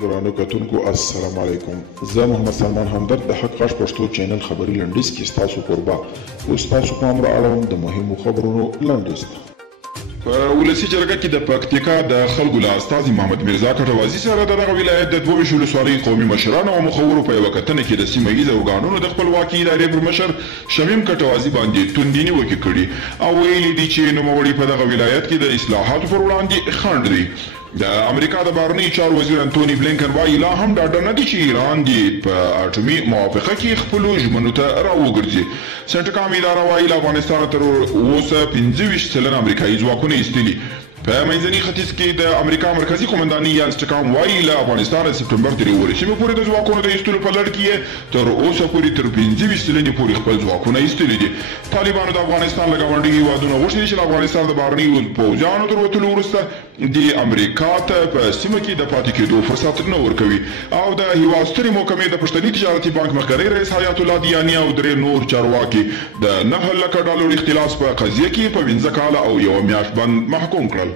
درانه کتونکو السلام علیکم. زه محمد سلمان همدرد د حق غږ پښتو چینل خبري لنډیز کې ستاسو کوربه اوس تاسو پام را اړوم د مهمو خبرونو لنډیز ته. په ولسي جرګه کې د پکتیکا د خلکو له استازي محمد میرزا کټوازي سره د دغه ولایت د 22 ولسوالیو قومي مشرانو او مخورو په یوه کتنه کې د سیمه ییزو ارګانونو د خپلواکۍ ادارې پر مشر شمیم کټوازي باندې توندې نیوکې کړي او ویلي دي چې نوموړي په دغه ولایت کې د اصلاحاتو پر وړاندې خنډ دي. د امریکا د بهرنیو چارو وزیر انتوني بلینکن وایي لا هم ډاډه نه دي چې ایران دې په اټومي موافقه کې خپلو ژمنو ته راوګرځي. سنټکام اداره وایي له افغانستانه تر اوسه 25 سلنه امریکایي ځواکونه ایستلي. په منځني ختیځ کې د امریکا مرکزی قومندانۍ یا سټکام وایي له افغانستانه سپټمبر تر 18 پورې د ځواکونو د ایستلو په لړ کې تر اوسه پورې تر 25 سلنې پورې خپل ځواکونه ایستلي دي. طالبانو د افغانستان له ګاونډي هیوادونو غوښتي چې د افغانستان د بهرنیو پوځیانو تر وتلو وروسته د امریکا ته په سیمه کې د پاتې کېدو فرصت نه ورکوي او د هیواد سترې محکمې د پښتني تجارتي بانک مخکنی رئیس حیات الله دیاني او درې نور چارواکي د $9 لک اختلاس په قضیه کې په 15 کاله او 1 میاشت بند محکوم کړل.